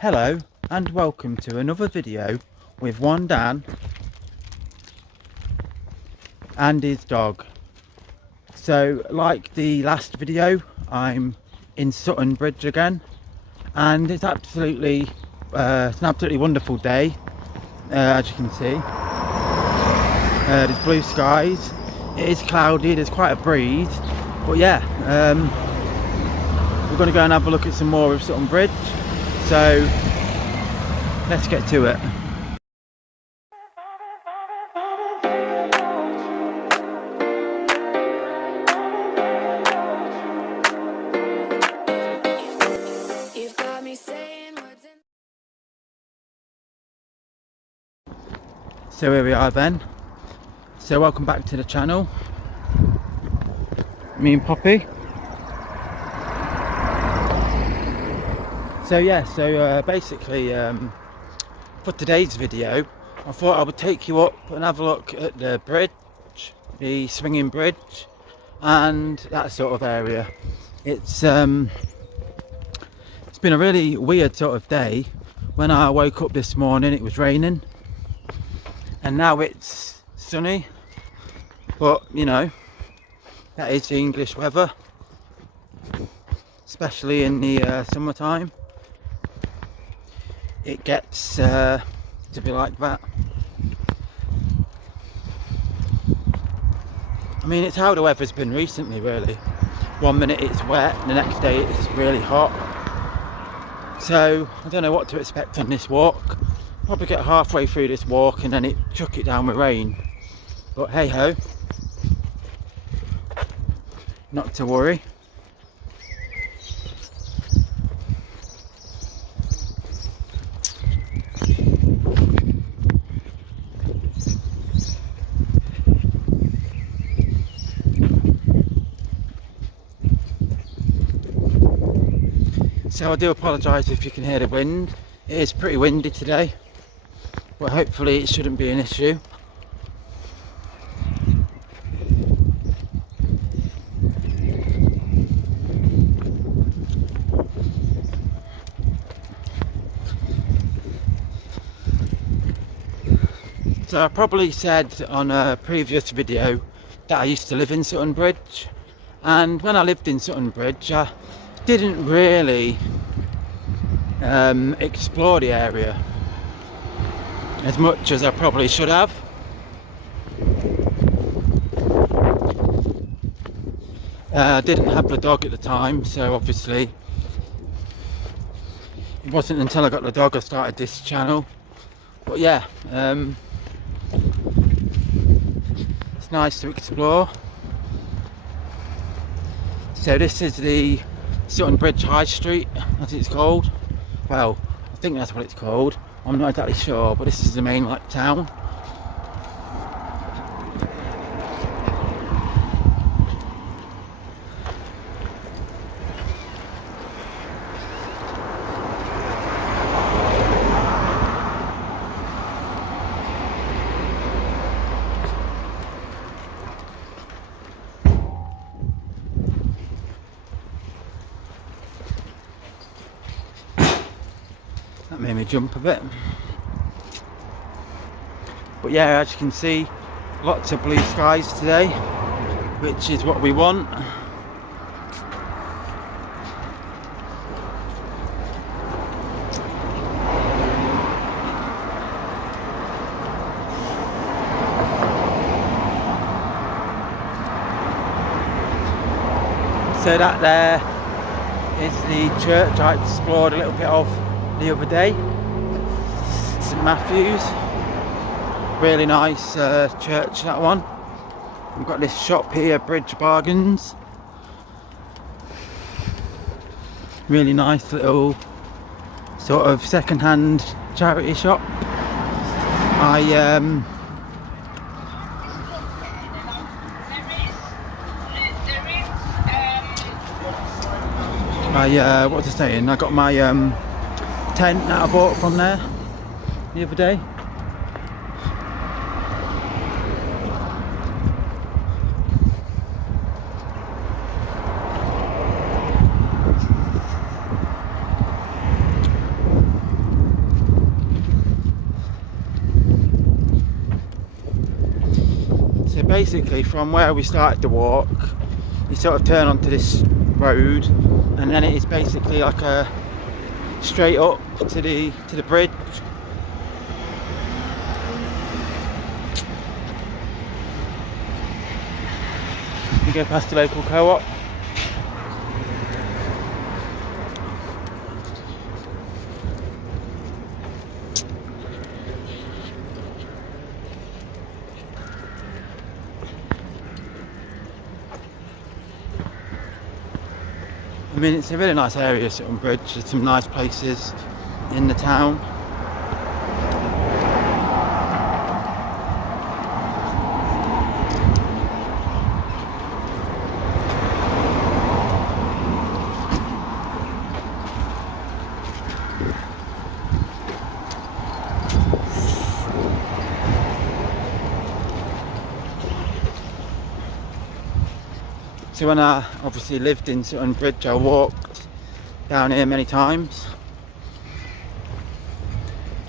Hello and welcome to another video with one Dan and his dog. So like the last video, I'm in Sutton Bridge again, and it's absolutely it's an absolutely wonderful day. As you can see, there's blue skies. It is cloudy, there's quite a breeze, but yeah, we're going to go and have a look at some more of Sutton Bridge. So let's get to it. So here we are then. So welcome back to the channel. Me and Poppy. So yeah, basically for today's video, I thought I would take you up and have a look at the bridge, the swinging bridge, and that sort of area. It's been a really weird sort of day. When I woke up this morning, it was raining, and now it's sunny. But you know, that is the English weather, especially in the summertime. It gets to be like that. I mean, it's how the weather's been recently, really. One minute it's wet, and the next day it's really hot. So I don't know what to expect on this walk. Probably get halfway through this walk and then it chuck it down with rain. But hey ho, not to worry. So I do apologise if you can hear the wind. It is pretty windy today, but hopefully it shouldn't be an issue. So I probably said on a previous video that I used to live in Sutton Bridge, and when I lived in Sutton Bridge I didn't really explore the area as much as I probably should have. I didn't have the dog at the time, so obviously it wasn't until I got the dog I started this channel. But yeah, it's nice to explore. So this is the Sutton Bridge High Street, as it's called. Well, I think that's what it's called. I'm not exactly sure, but this is the main like town. That made me jump a bit. But yeah, as you can see, lots of blue skies today, which is what we want. So that there is the church I explored a little bit of the other day, St Matthew's. Really nice church, that one. We've got this shop here, Bridge Bargains. Really nice little sort of second-hand charity shop. What was I saying? I got my tent that I bought from there the other day. basically from where we started to walk, you sort of turn onto this road, and then it is basically like a straight up to the bridge. You go past the local co-op. I mean, it's a really nice area, Sutton Bridge. There's some nice places in the town. So when I obviously lived in Sutton Bridge, I walked down here many times.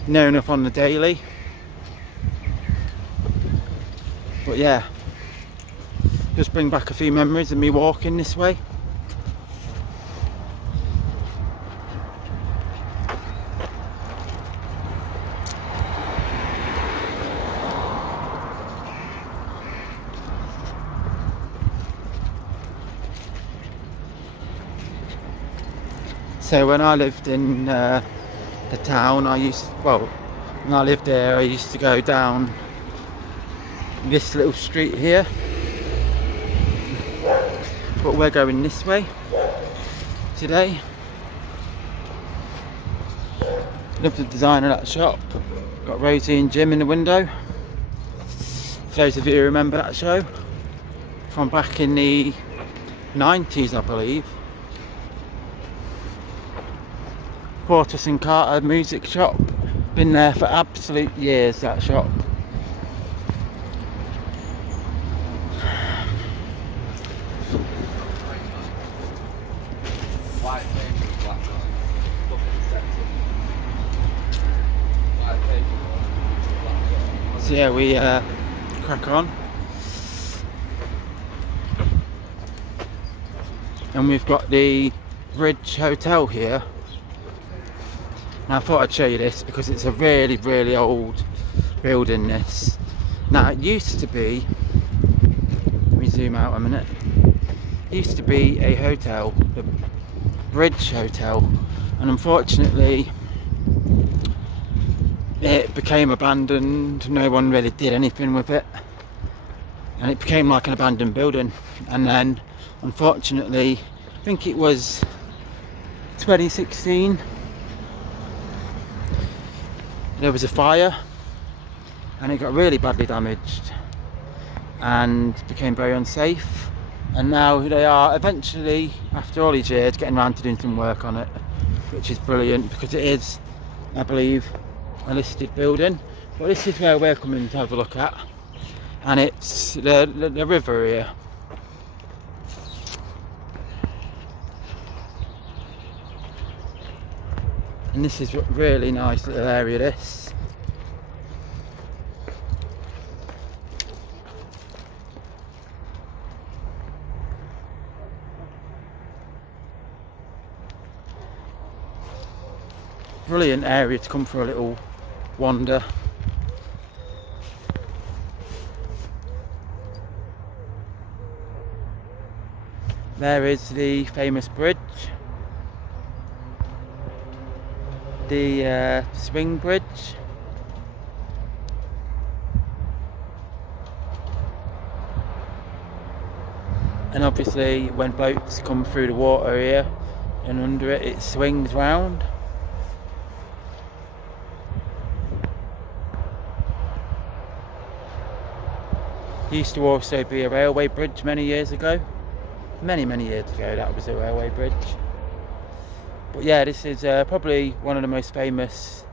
Near enough on the daily. But yeah, just bring back a few memories of me walking this way. So when I lived in the town, when I lived there, I used to go down this little street here. But we're going this way today. Love the design of that shop. Got Rosie and Jim in the window. For those of you who remember that show from back in the 90s, I believe. Portus and Carter music shop. Been there for absolute years, that shop. So yeah, we crack on. And we've got the Bridge Hotel here. Now I thought I'd show you this because it's a really, really old building, this. Now it used to be, let me zoom out a minute, it used to be a hotel, the Bridge Hotel, and unfortunately it became abandoned. No one really did anything with it, and it became like an abandoned building. And then unfortunately, I think it was 2016, there was a fire and it got really badly damaged and became very unsafe, and now they are eventually, after all these years, getting around to doing some work on it, which is brilliant because it is, I believe, a listed building. But this is where we're coming to have a look at, and it's the river here. And this is a really nice little area, this. Brilliant area to come for a little wander. There is the famous bridge. The swing bridge. And obviously when boats come through the water here and under it, it swings round. Used to also be a railway bridge many years ago. Many years ago that was a railway bridge. But yeah, this is probably one of the most famous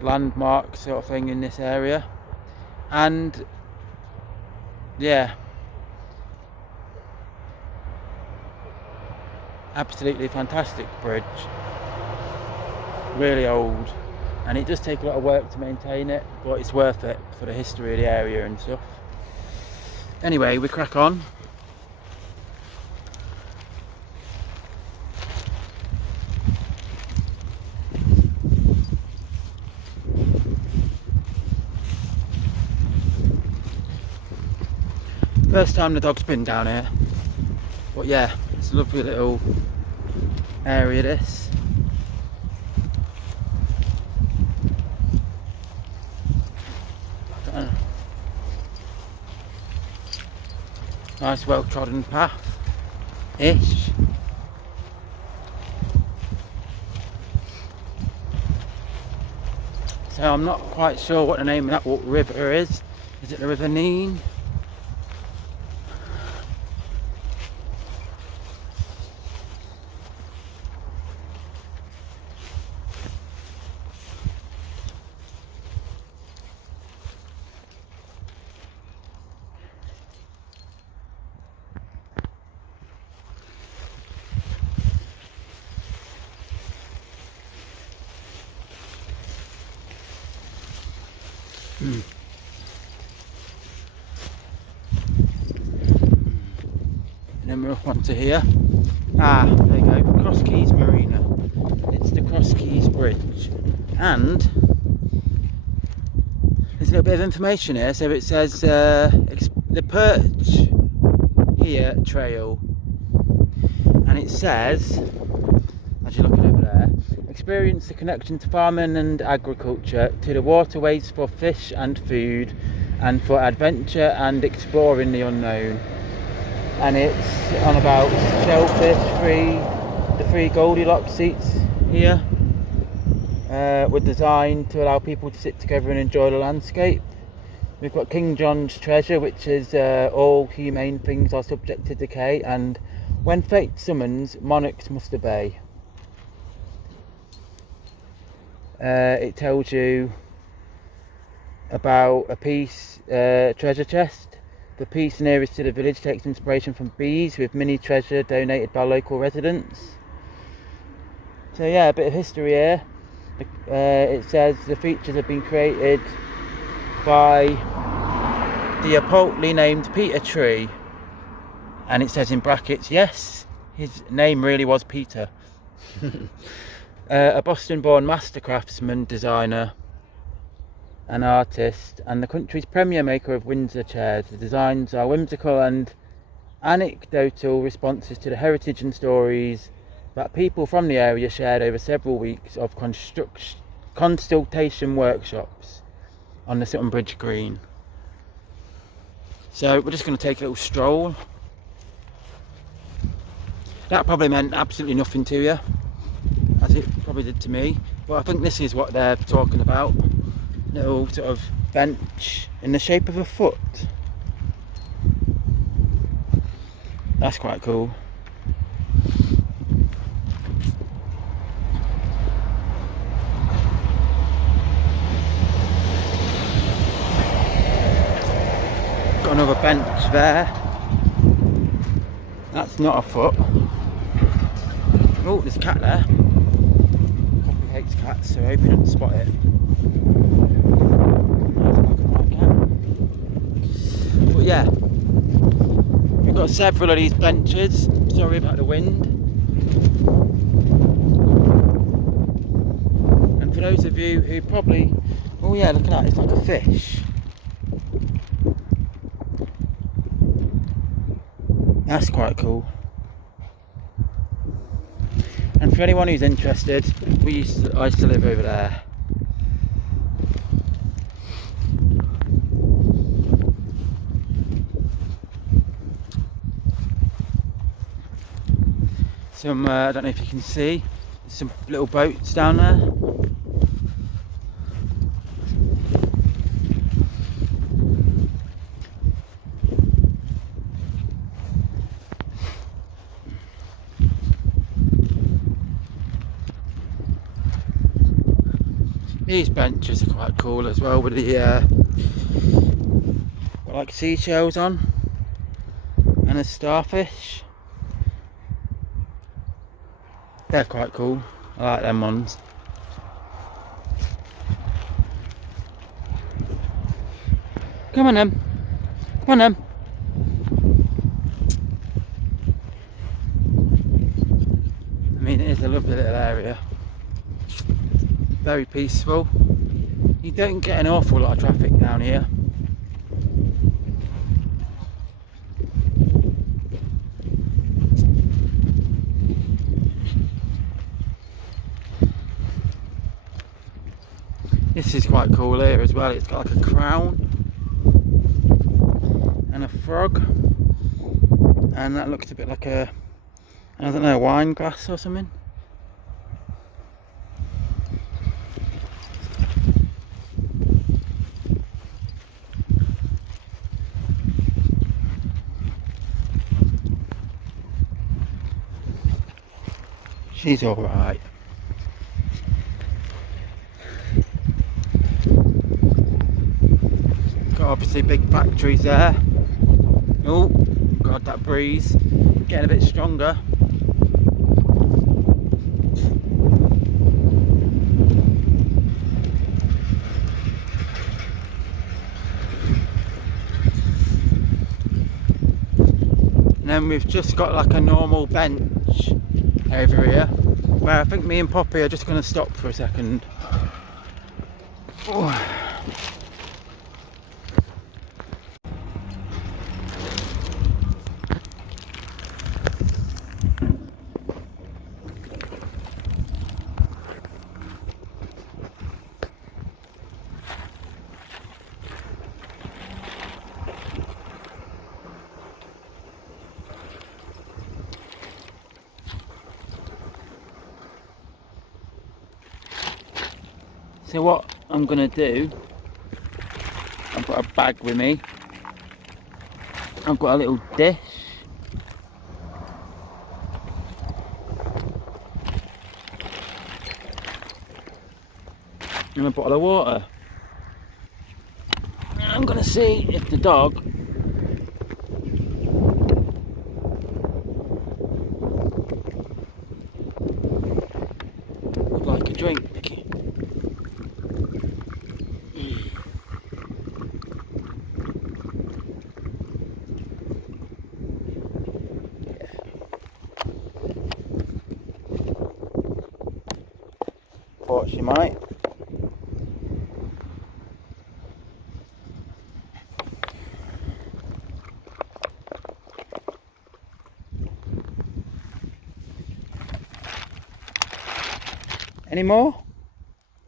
landmarks sort of thing in this area. And yeah, absolutely fantastic bridge. Really old, and it does take a lot of work to maintain it, but it's worth it for the history of the area and stuff. Anyway, we crack on. First time the dog's been down here, but yeah, it's a lovely little area this. Nice well trodden path-ish. So I'm not quite sure what the name of that river is. Is it the River Nene? And then we're up onto here. Ah, there you go, Cross Keys Marina. It's the Cross Keys Bridge. And there's a little bit of information here. So it says the Perch here trail. And it says, as you're looking over there, experience the connection to farming and agriculture, to the waterways for fish and food, and for adventure and exploring the unknown. And it's on about shellfish the free Goldilocks seats here were designed to allow people to sit together and enjoy the landscape. We've got King John's treasure, which is all humane things are subject to decay, and when fate summons, monarchs must obey. It tells you about a peace treasure chest. The piece nearest to the village takes inspiration from bees, with mini treasure donated by local residents. So yeah, a bit of history here. It says the features have been created by the aptly named Peter Tree, and it says in brackets, yes, his name really was Peter. A Boston-born master craftsman, designer and artist, and the country's premier maker of Windsor chairs. The designs are whimsical and anecdotal responses to the heritage and stories that people from the area shared over several weeks of consultation workshops on the Sutton Bridge Green. So we're just going to take a little stroll. That probably meant absolutely nothing to you, as it probably did to me, but I think this is what they're talking about. Little sort of bench in the shape of a foot. That's quite cool. Got another bench there. That's not a foot. Oh, there's a cat there. Poppy hates cats, so I hope you didn't spot it. But yeah, we've got several of these benches. Sorry about the wind. And for those of you who probably, oh yeah, look at that, it's like a fish. That's quite cool. And for anyone who's interested, I used to live over there. Some, I don't know if you can see, some little boats down there. These benches are quite cool as well, with the got like seashells on and a starfish. They're quite cool. I like them ones. Come on then. Come on then. Very peaceful. You don't get an awful lot of traffic down here. This is quite cool here as well. It's got like a crown and a frog, and that looks a bit like a, I don't know, a wine glass or something. She's alright. Got obviously big factories there. Oh god, that breeze getting a bit stronger. And then we've just got like a normal bench over here, where I think me and Poppy are just going to stop for a second. Oh. So what I'm going to do, I've got a bag with me, I've got a little dish, and a bottle of water. I'm going to see if the dog would like a drink. Thought she might. Any more? Would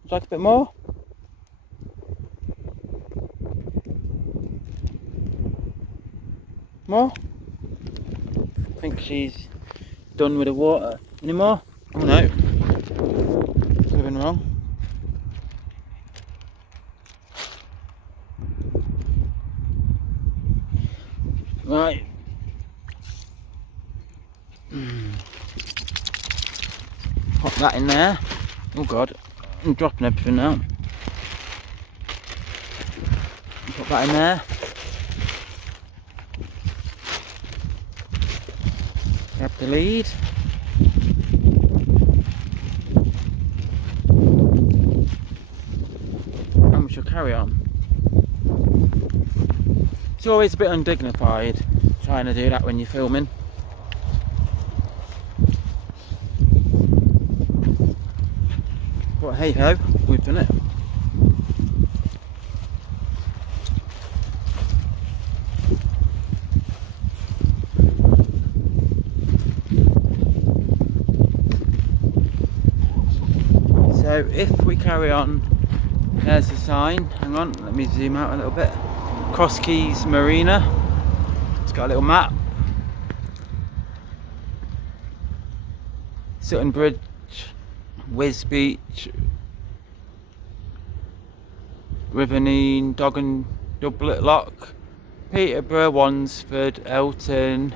you like a bit more? More? I think she's done with the water. Any more? Oh no. Something wrong. Right. Pop that in there. Oh god, I'm dropping everything now. Pop that in there. Grab the lead. And we shall carry on. It's always a bit undignified trying to do that when you're filming. But hey ho, we've done it. So if we carry on, there's the sign. Hang on, let me zoom out a little bit. Cross Keys Marina. It's got a little map. Sutton Bridge, Wiz Beach, Rivernine, Doggan, Doublet Lock, Peterborough, Wansford, Elton,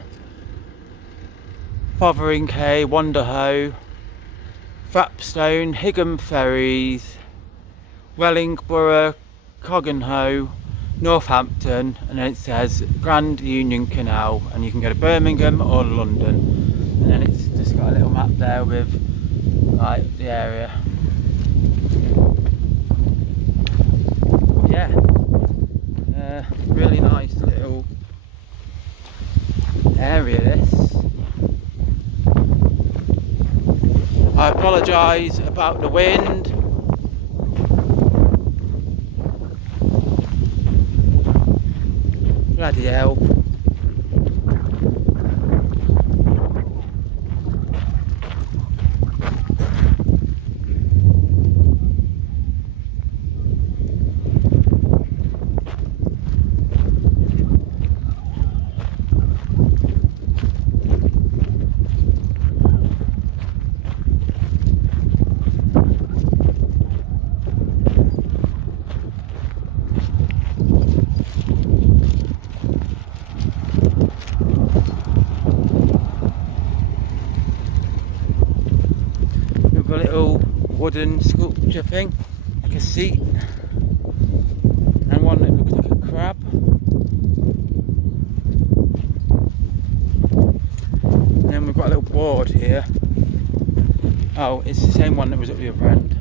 Fothering Cay, Wanderhoe, Frapstone, Higham Ferries, Wellingborough, Coggenhoe, Northampton, and then it says Grand Union Canal, and you can go to Birmingham or London. And then it's just got a little map there with like the area. Yeah, really nice little area this. I apologise up out the wind. Bloody hell. A little wooden sculpture thing, like a seat, and one that looks like a crab. And then we've got a little board here. Oh, it's the same one that was at the other end.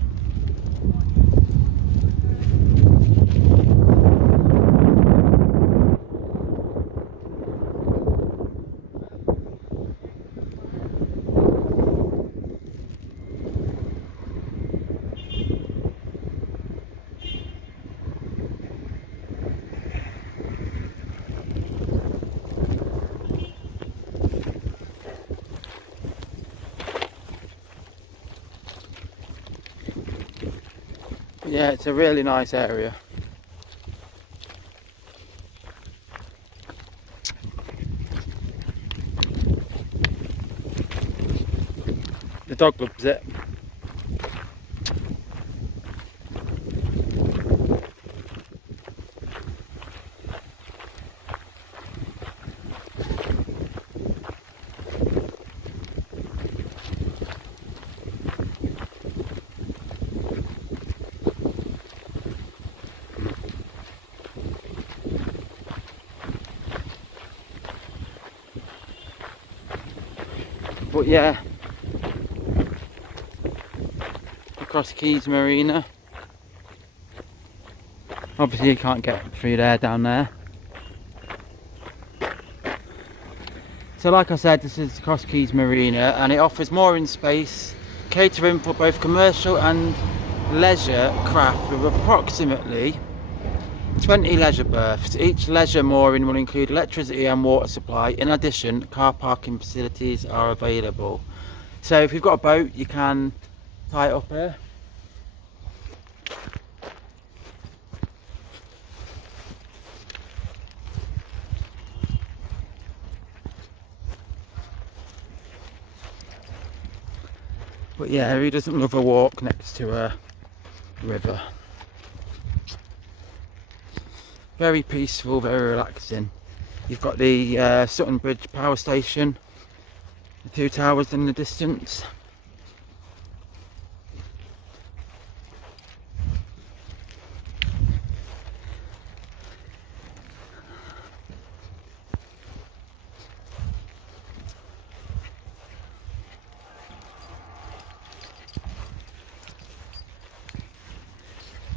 Yeah, it's a really nice area. The dog loves it. But yeah, across Keys Marina. Obviously you can't get through there down there. So like I said, this is across Keys Marina, and it offers mooring space, catering for both commercial and leisure craft, with approximately 20 leisure berths. Each leisure mooring will include electricity and water supply. In addition, car parking facilities are available. So if you've got a boat, you can tie it up here. But yeah, who doesn't love a walk next to a river? Very peaceful, very relaxing. You've got the Sutton Bridge power station, the two towers in the distance.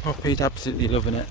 Poppy's absolutely loving it.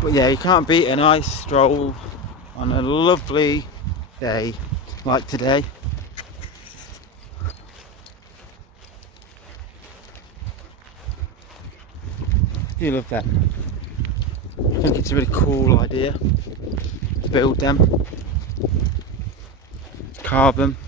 But yeah, you can't beat a nice stroll on a lovely day like today. I do love them. I think it's a really cool idea to build them, carve them.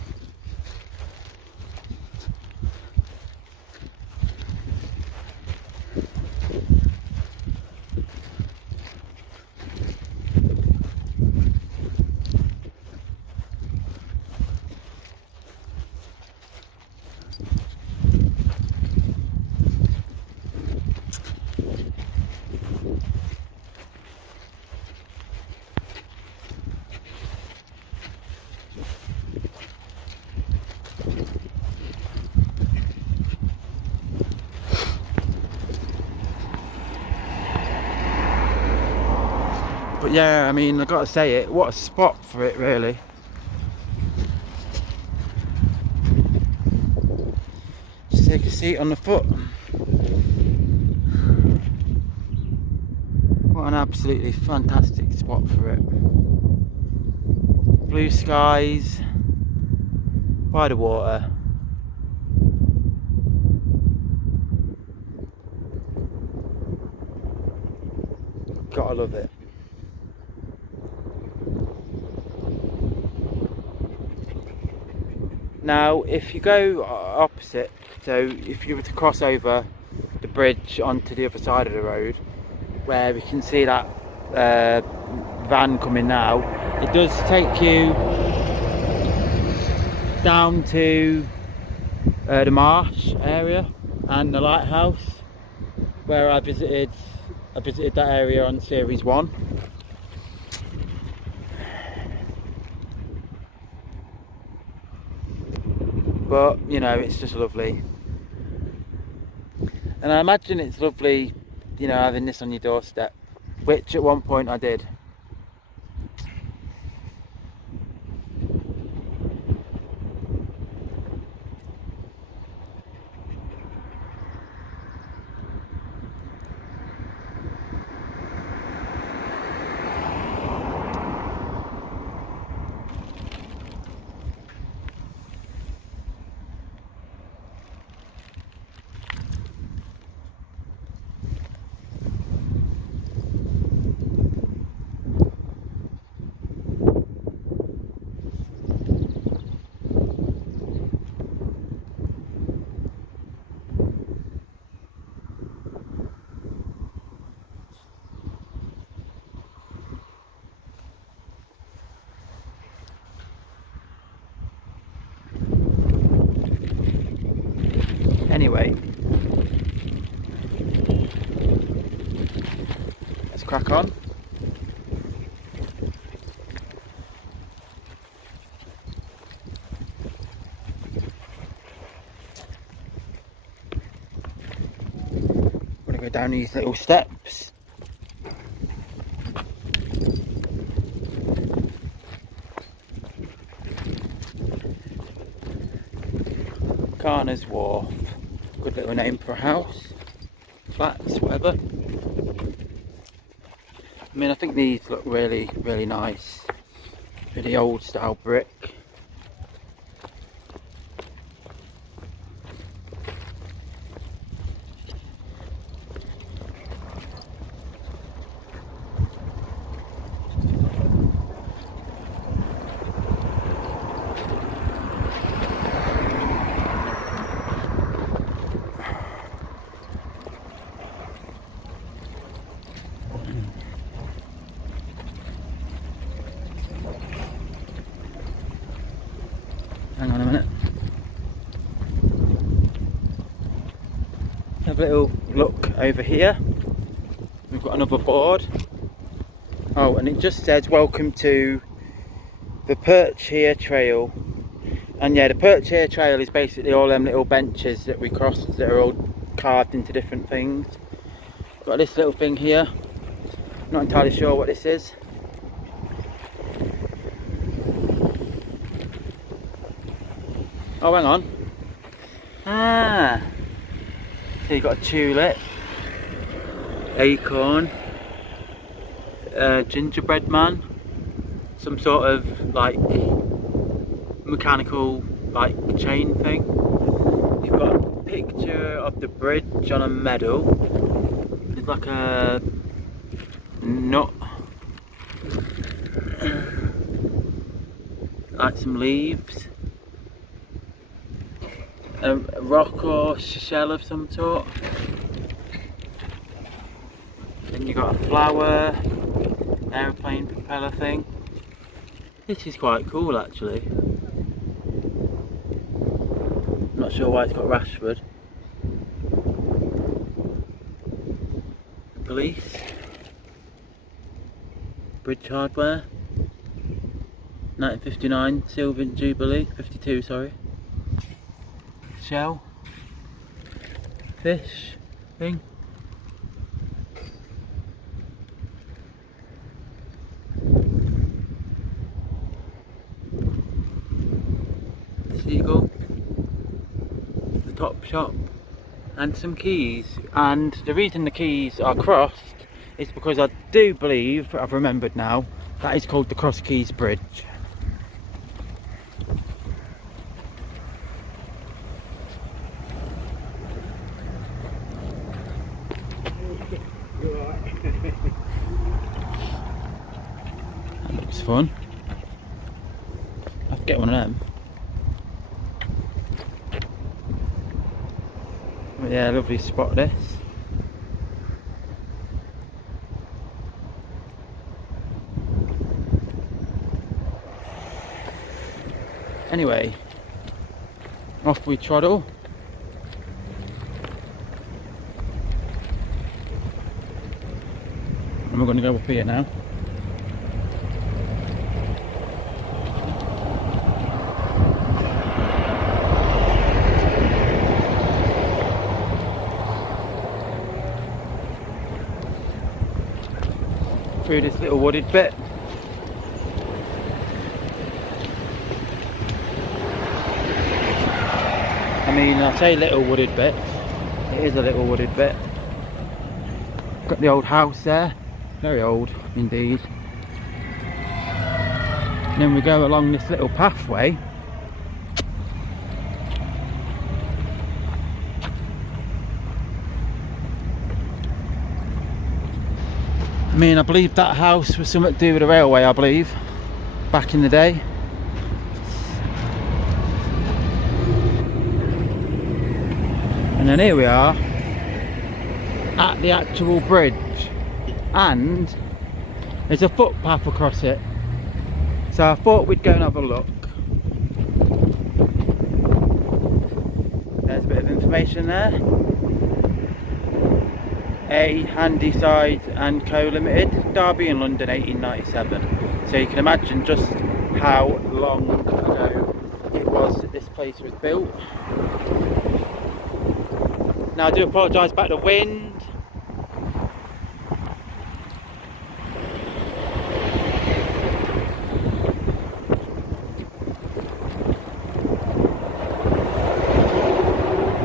But yeah, I mean, I've got to say it, what a spot for it really. Just take a seat on the foot. What an absolutely fantastic spot for it. Blue skies, by the water. Gotta love it. Now, if you go opposite, so if you were to cross over the bridge onto the other side of the road, where we can see that van coming now, it does take you down to the marsh area and the lighthouse, where I visited that area on series 1. But you know, it's just lovely, and I imagine it's lovely, you know, having this on your doorstep, which at one point I did. Anyway, let's crack on. We're gonna go down these little steps. Carner's Wharf. Good little name for a house, flats, whatever. I mean, I think these look really, really nice. Really old style brick. Hang on a minute. Have a little look over here. We've got another board. Oh, and it just says welcome to the Perch Here Trail. And yeah, the Perch Here Trail is basically all them little benches that we crossed that are all carved into different things. Got this little thing here. Not entirely sure what this is. Oh, hang on. Ah, so you've got a tulip, acorn, gingerbread man, some sort of like mechanical like chain thing. You've got a picture of the bridge on a meadow. There's like a nut, like some leaves. A rock or shell of some sort. Then you got a flower, aeroplane propeller thing. This is quite cool actually. Not sure why it's got Rashford. Police, Bridge Hardware, 1959 Silver Jubilee, 52 sorry, Shell, Fish thing, Seagull, the Top Shop, and some keys. And the reason the keys are crossed is because I do believe, I've remembered now, that is called the Cross Keys Bridge. That looks fun. I'll get one of them. But yeah, lovely spot this. Anyway, off we trottle. And we're going to go up here now. Through this little wooded bit. I mean, I say little wooded bit, it is a little wooded bit. Got the old house there, very old indeed. And then we go along this little pathway. I mean, I believe that house was something to do with the railway, I believe, back in the day. And then here we are at the actual bridge, and there's a footpath across it, so I thought we'd go and have a look. There's a bit of information there. A Handyside and Co Limited, Derby in London 1897. So you can imagine just how long ago it was that this place was built. Now I do apologise about the wind.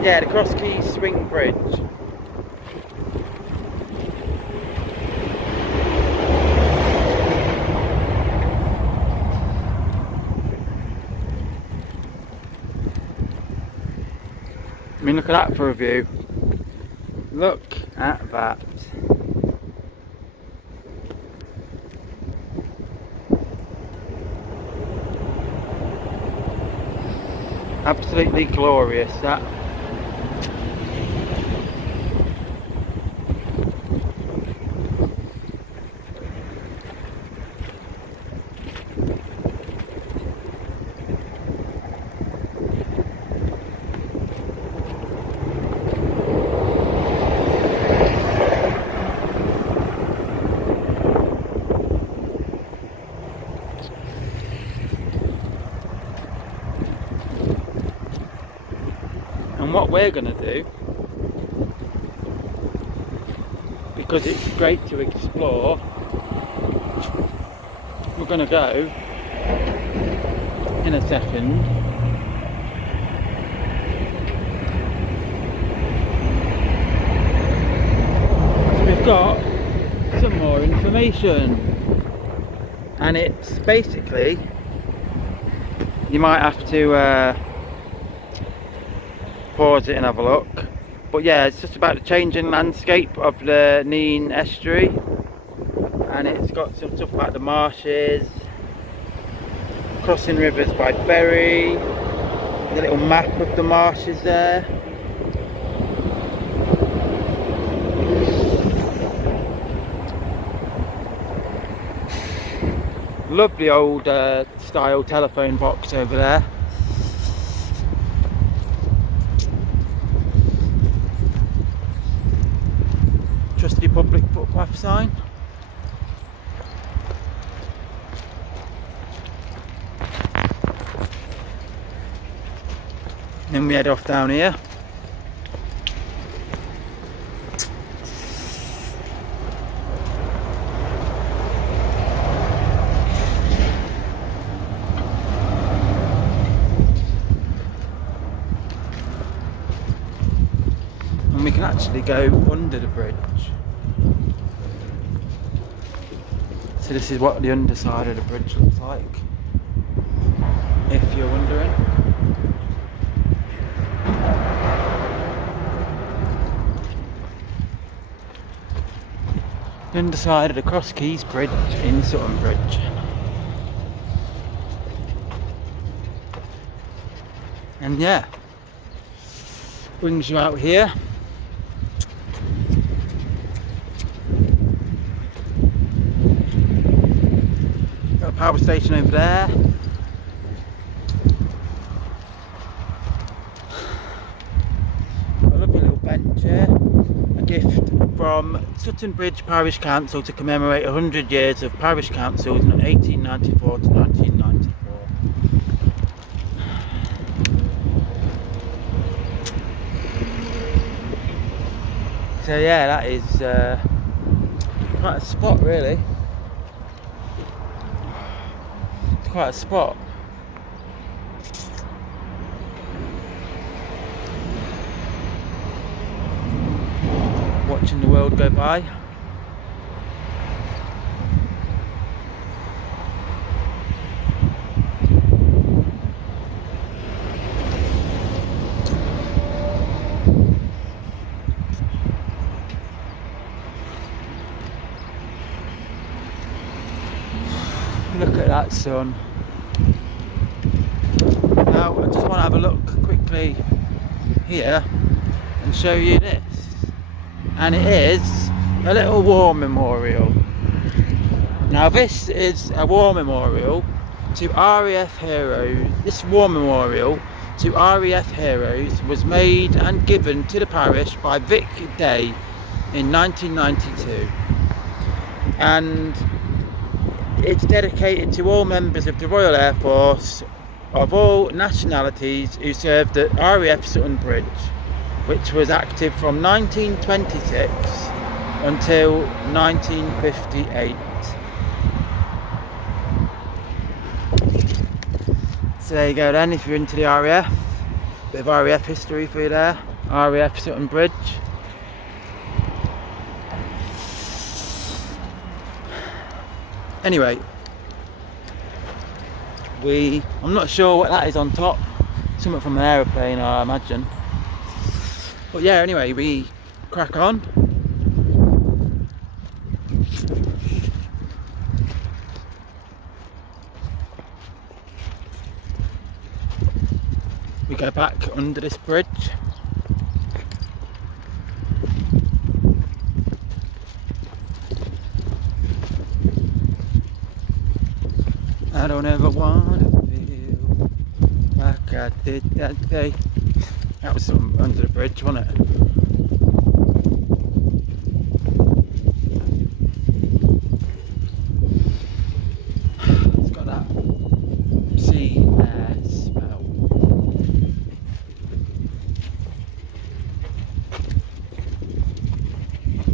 Yeah, the Cross Keys Swing Bridge. I mean, look at that for a view. Look at that. Absolutely glorious, that. And what we're going to do, because it's great to explore, we're going to go in a second so we've got some more information, and it's basically, you might have to pause it and have a look, but yeah, it's just about the changing landscape of the Nene estuary, and it's got some stuff about the marshes, crossing rivers by ferry, the little map of the marshes there. Lovely old style telephone box over there. empty public footpath sign. Then we head off down here. And we can actually go under the bridge. So this is what the underside of the bridge looks like, if you're wondering. The underside of the Cross Keys Bridge in Sutton Bridge. And yeah, brings you out here. Got a power station over there. Got a lovely little bench here. A gift from Sutton Bridge Parish Council to commemorate 100 years of Parish Councils in 1894 to 1994. So yeah, that is quite a spot really. It's quite a spot. Watching the world go by. Look at that sun. Now I just want to have a look quickly here and show you this. And it is a little war memorial. Now this is a war memorial to RAF heroes. This war memorial to RAF heroes was made and given to the parish by Vic Day in 1992. And it's dedicated to all members of the Royal Air Force of all nationalities who served at RAF Sutton Bridge, which was active from 1926 until 1958. So there you go then, if you're into the RAF, bit of RAF history for you there, RAF Sutton Bridge. Anyway, I'm not sure what that is on top, something from an aeroplane I imagine. But yeah, anyway, we crack on. We go back under this bridge. I don't ever want to feel like I did that day. That was something under the bridge, wasn't it? It's got that sea air smell.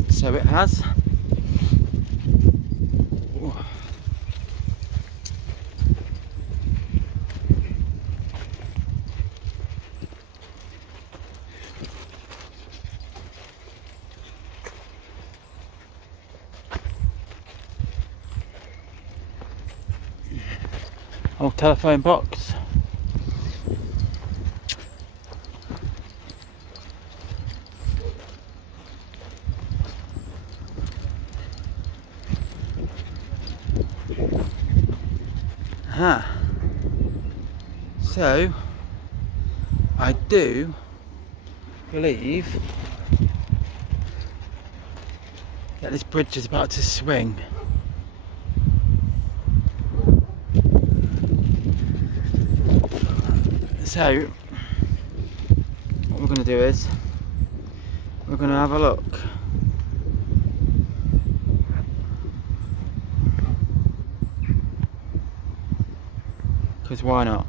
So it has. Ooh. Old telephone box. Aha. So I do believe that this bridge is about to swing. So what we're going to do is we're going to have a look because why not?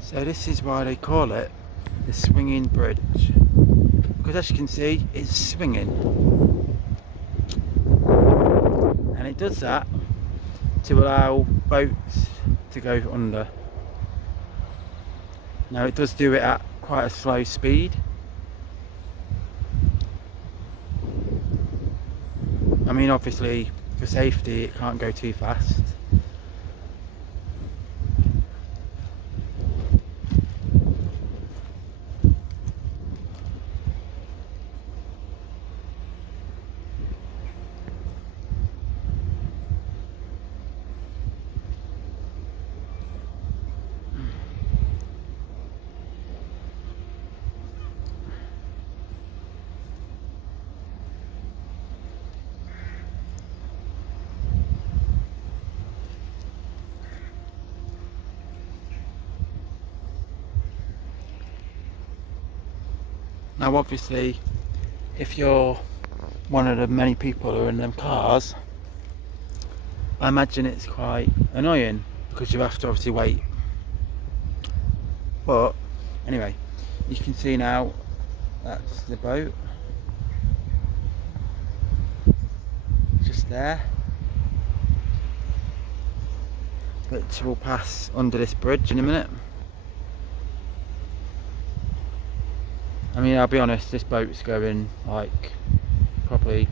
So this is why they call it the swinging bridge, because as you can see it's swinging, and it does that to allow boats to go under. Now it does do it at quite a slow speed. I mean, obviously for safety it can't go too fast. Now obviously if you're one of the many people who are in them cars, I imagine it's quite annoying because you have to obviously wait. But anyway, you can see now that's the boat just there, which will pass under this bridge in a minute. I mean, I'll be honest, this boat's going like probably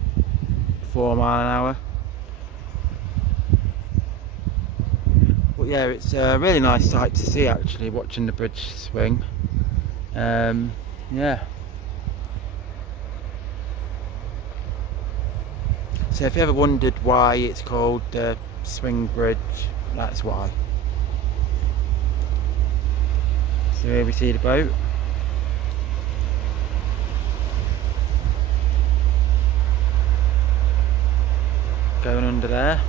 4 miles an hour. But yeah, it's a really nice sight to see actually, watching the bridge swing. Yeah. So if you ever wondered why it's called the swing bridge, that's why. So here we see the boat. Going under there.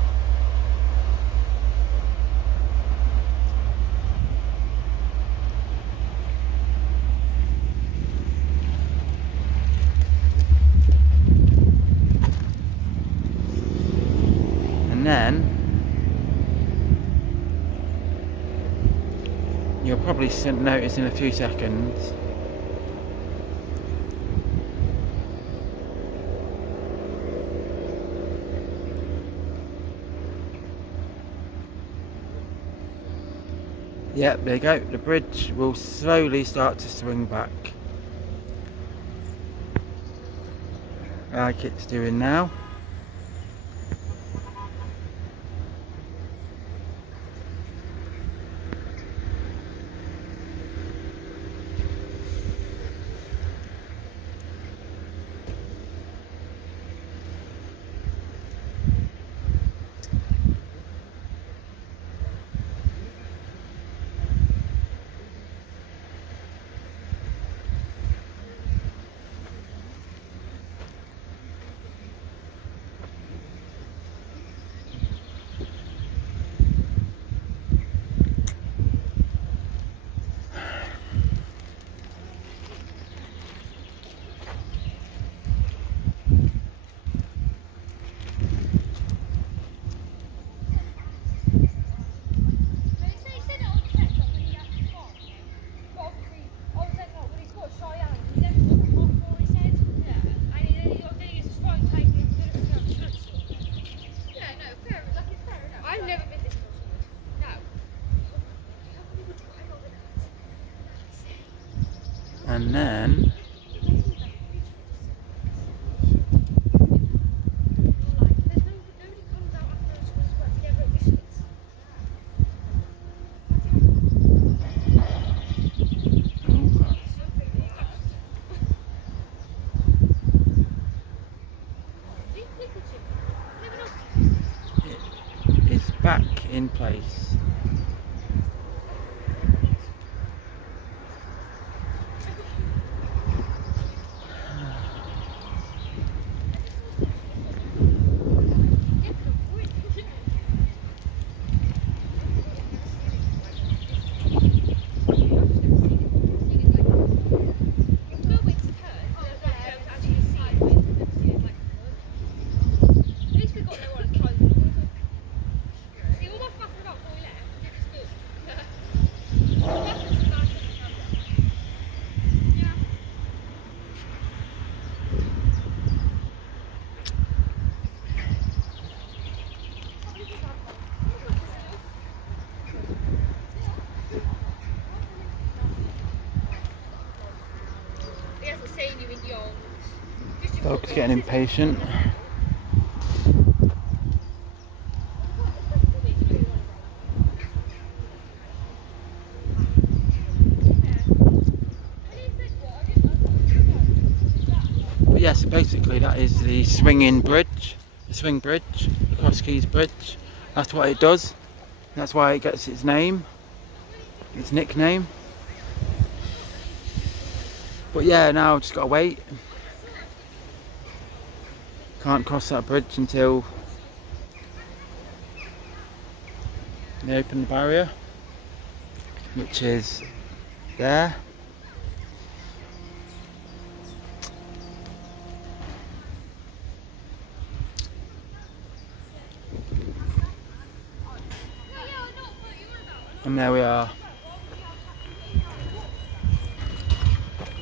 And then you'll probably notice in a few seconds yep, there you go, the bridge will slowly start to swing back like it's doing now. And then it's back in place. Dog's getting impatient. But yeah, so basically that is the swing bridge, the Cross Keys Bridge. That's what it does. That's why it gets its name, its nickname. But yeah, now I've just got to wait. Can't cross that bridge until they open the barrier, which is there. And there we are.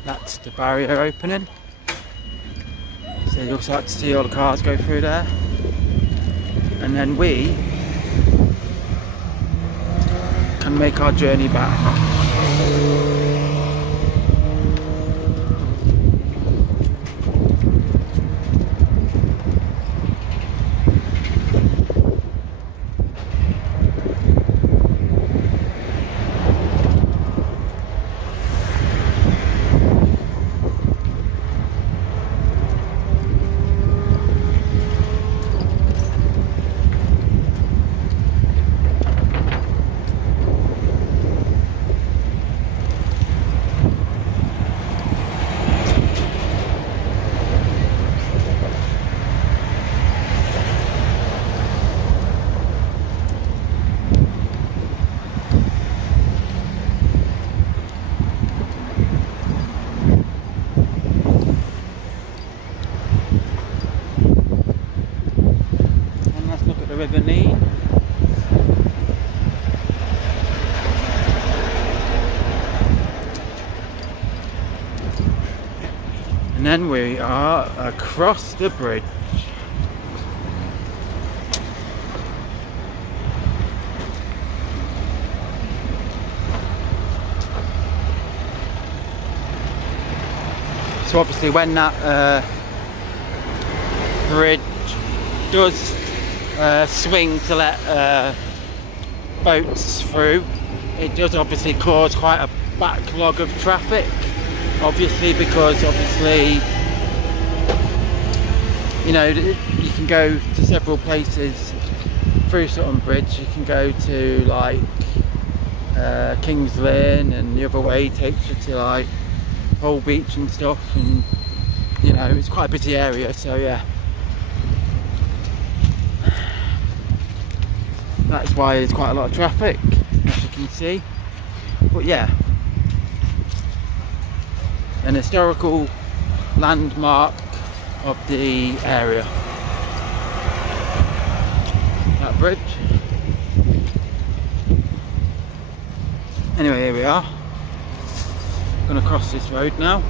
That's the barrier opening. So you'll start to see all the cars go through there. And then we can make our journey back. River Nene. And then we are across the bridge. So obviously when that bridge does swing to let boats through, it does obviously cause quite a backlog of traffic, obviously, because obviously, you know, you can go to several places through Sutton Bridge. You can go to like King's Lynn, and the other way takes you to like Pole Beach and stuff, and you know, it's quite a busy area, so yeah. That's why there's quite a lot of traffic, as you can see. But yeah, an historical landmark of the area, that bridge. Anyway, here we are. Gonna cross this road now.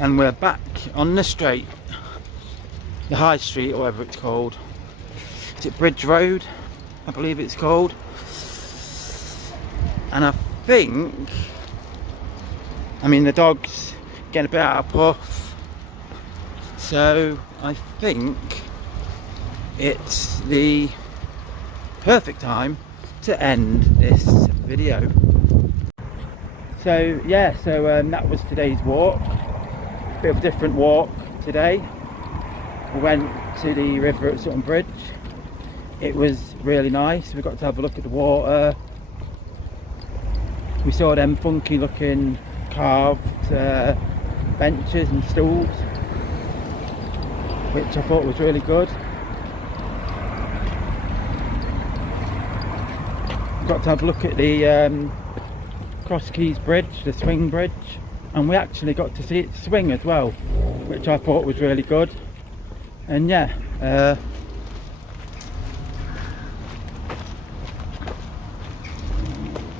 And we're back on the straight, the high street or whatever it's called. Is it Bridge Road? I believe it's called. And I think, the dog's getting a bit out of puff, so I think it's the perfect time to end this video. So yeah, that was today's walk. Bit of a different walk today. We went to the river at Sutton Bridge. It was really nice. We got to have a look at the water. We saw them funky looking carved benches and stools, which I thought was really good. Got to have a look at the Cross Keys Bridge, the swing bridge, and we actually got to see it swing as well, which I thought was really good. And yeah,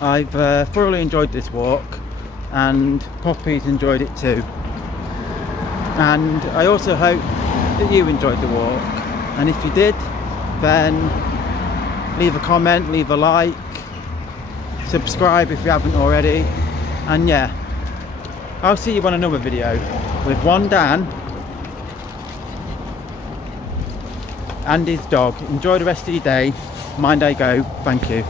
I've thoroughly enjoyed this walk, and Poppy's enjoyed it too. And I also hope that you enjoyed the walk, and if you did, then leave a comment, leave a like, subscribe if you haven't already, and yeah, I'll see you on another video with one Dan and his dog. Enjoy the rest of your day. Mind I go. Thank you.